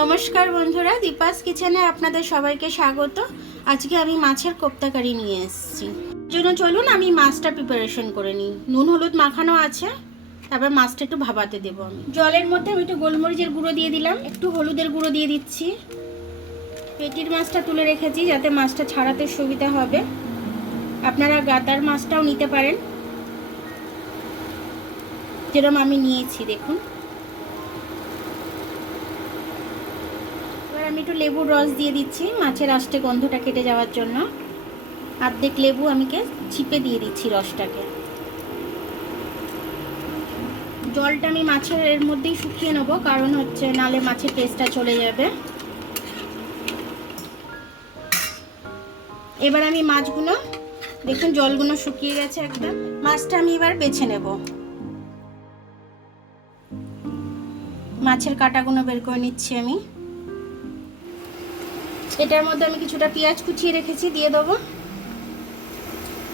নমস্কার বন্ধুরা, দীপাস কিচেনে আপনাদের সবাইকে স্বাগত। আজকে আমি মাছের কোপ্তা কারি নিয়ে এসেছি। জন্য চলুন আমি মাছটা প্রিপারেশন করে নিই। নুন হলুদ মাখানো আছে, তারপর মাছটা একটু ভাপাতে দেবো আমি। জলের মধ্যে আমি একটু গোলমরিচের গুঁড়ো দিয়ে দিলাম, একটু হলুদের গুঁড়ো দিয়ে দিচ্ছি। পেটির মাছটা তুলে রেখেছি যাতে মাছটা ছাড়াতে সুবিধা হবে। আপনারা গাদার মাছটাও নিতে পারেন, যেরকম আমি নিয়েছি দেখুন। আমি একটু লেবুর রস দিয়ে দিচ্ছি মাছের আষ্টে গন্ধটা কেটে যাওয়ার জন্য। অর্ধেক লেবু আমিকে চিপে দিয়ে দিচ্ছি রসটাকে। জলটা আমি মাছের এর মধ্যেই শুকিয়ে নেবো, কারণ হচ্ছে নালে মাছের টেস্টটা চলে যাবে। এবার আমি মাছগুলো দেখুন জলগুলো শুকিয়ে গেছে একদম। মাছটা আমি এবার বেছে নেব। মাছের কাঁটাগুলো বের করে নিচ্ছি আমি। এটার মধ্যে আমি কিছুটা পেঁয়াজ কুচিয়ে রেখেছি, দিয়ে দেবো।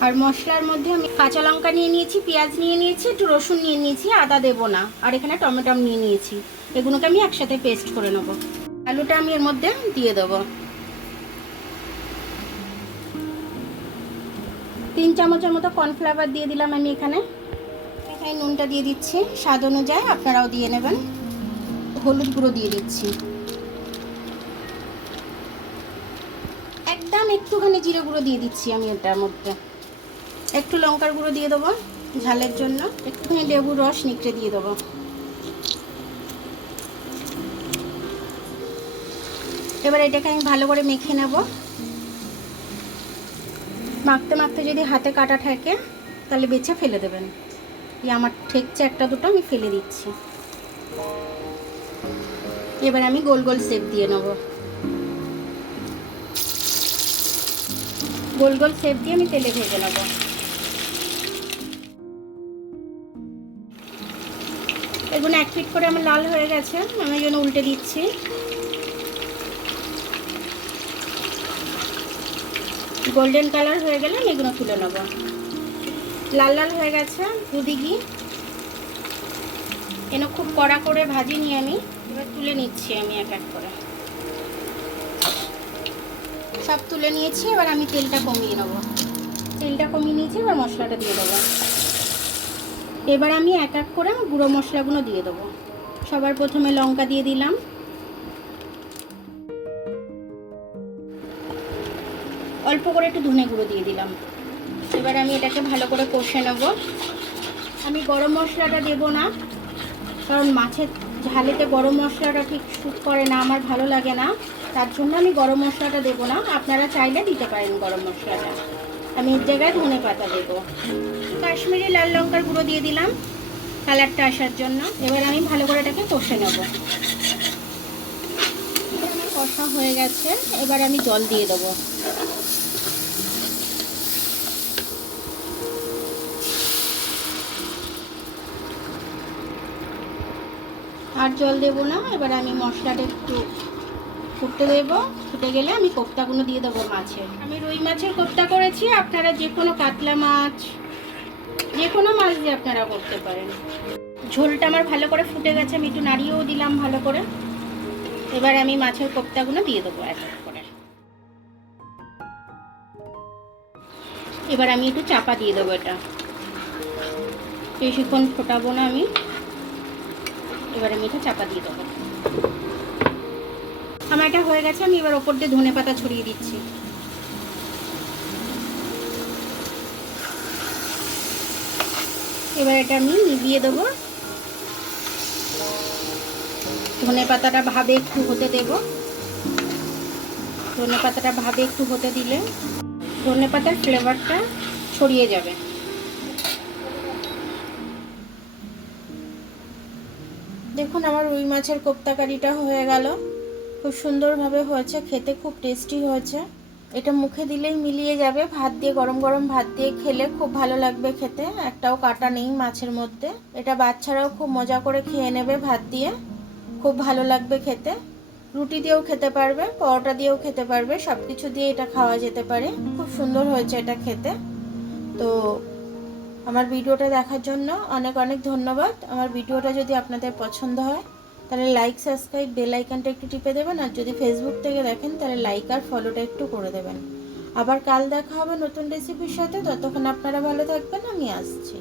আর মশলার মধ্যে আমি কাঁচা লঙ্কা নিয়ে নিয়েছি, পেঁয়াজ নিয়ে নিয়েছি, একটু রসুন নিয়ে নিয়েছি, আদা দেবো না, আর এখানে টমেটো নিয়ে নিয়েছি। এগুলোকে আমি একসাথে পেস্ট করে নেব। আলুটা আমি এর মধ্যে দিয়ে দেবো। 3 চামচের মতো কর্নফ্লাওয়ার দিয়ে দিলাম আমি এখানে। এখানে নুনটা দিয়ে দিচ্ছি স্বাদ অনুযায়ী, আপনারাও দিয়ে নেবেন। হলুদ গুঁড়ো দিয়ে দিচ্ছি, একদম একটুখানি জিরে গুঁড়ো দিয়ে দিচ্ছি আমি এটার মধ্যে। একটু লঙ্কার গুঁড়ো দিয়ে দেবো ঝালের জন্য, একটুখানি লেবুর রস নিকড়ে দিয়ে দেবো। এবার এটাকে আমি ভালো করে মেখে নেব। মাখতে মাখতে যদি হাতে কাটা থাকে তাহলে বেছে ফেলে দেবেন। আমার ঠেকছে একটা দুটো, আমি ফেলে দিচ্ছি। এবার আমি গোল গোল শেপ দিয়ে নেব। গোল গোল শেপ দিয়ে আমি তেলে ভেজে নেব। এগুলো এক পিট করে আমার লাল হয়ে গেছে, আমি এই জন্য উল্টে দিচ্ছি। গোল্ডেন কালার হয়ে গেলে আমি এগুলো তুলে নেব। লাল লাল হয়ে গেছে দুদিকে, এনে খুব কড়া করে ভাজিনি আমি। এবার তুলে নিচ্ছি আমি এক এক করে। সব তুলে নিয়েছি, এবার আমি তেলটা কমিয়ে নেব। তেলটা কমিয়ে নিয়েছি, এবার মশলাটা দিয়ে দেবো। এবার আমি এক এক করে গুঁড়ো মশলাগুলো দিয়ে দেবো। সবার প্রথমে লঙ্কা দিয়ে দিলাম, অল্প করে একটু ধনে গুঁড়ো দিয়ে দিলাম। এবার আমি এটাকে ভালো করে কষে নেব। আমি গরম মশলাটা দেব না, কারণ মাছের ঝালেতে গরম মশলাটা ঠিক স্যুট করে না, আমার ভালো লাগে না। তার জন্য আমি গরম মশলাটা দেব না। আপনারা চাইলে দিতে পারেন গরম মশলাটা। আমি এর জায়গায় ধনে পাতা দেবো। কাশ্মীরি লাল লঙ্কার গুঁড়ো দিয়ে দিলাম কালারটা আসার জন্য। এবার আমি ভালো করে এটাকে কষে নেব। কষা হয়ে গেছে, এবার আমি জল দিয়ে দেবো। আর জল দেবো না। এবার আমি মশলাটা একটু ফুটতে দেবো। ফুটে গেলে আমি কোপ্তাগুলো দিয়ে দেবো মাছের। আমি রুই মাছের কোপ্তা করেছি, আপনারা যে কোনো কাতলা মাছ, যে কোনো মাছ দিয়ে আপনারা করতে পারেন। ঝোলটা আমার ভালো করে ফুটে গেছে, আমি একটু নাড়িয়েও দিলাম ভালো করে। এবার আমি মাছের কোপ্তাগুলো দিয়ে দেবো এক এক করে। এবার আমি একটু চাপা দিয়ে দেবো। এটা বেশিক্ষণ ফোটাবো না আমি। এবার আমি এটা চাপা দিয়ে দেবো। আমার এটা হয়ে গেছে, আমি এবার ওপর দিয়ে ধনে পাতা ছড়িয়ে দিচ্ছি। এবার এটা আমি নিভিয়ে দেবো। ধনে পাতাটা ভাবে একটু হতে দেব। ধনে পাতাটা ভাবে একটু হতে দিলে ধনে পাতার ফ্লেভারটা ছড়িয়ে যাবে। দেখুন আমার রুই মাছের কোপ্তা কারিটা হয়ে গেল। খুব সুন্দরভাবে হয়েছে, খেতে খুব টেস্টি হয়েছে। এটা মুখে দিলেই মিলিয়ে যাবে। ভাত দিয়ে, গরম গরম ভাত দিয়ে খেলে খুব ভালো লাগবে খেতে। একটাও কাটা নেই মাছের মধ্যে। এটা বাচ্চারাও খুব মজা করে খেয়ে নেবে ভাত দিয়ে, খুব ভালো লাগবে খেতে। রুটি দিয়েও খেতে পারবে, পরোটা দিয়েও খেতে পারবে, সব কিছু দিয়ে এটা খাওয়া যেতে পারে। খুব সুন্দর হয়েছে এটা খেতে। তো আমার ভিডিওটা দেখার জন্য অনেক অনেক ধন্যবাদ। আমার ভিডিওটা যদি আপনাদের পছন্দ হয় তাহলে লাইক, সাবস্ক্রাইব, বেল আইকনটা একটু টিপে দেবেন। আর যদি ফেসবুক থেকে দেখেন তাহলে লাইক আর ফলোটা একটু করে দেবেন। আবার কাল দেখা হবে নতুন রেসিপির সাথে। ততক্ষণ আপনারা ভালো থাকবেন, আমি আসছি।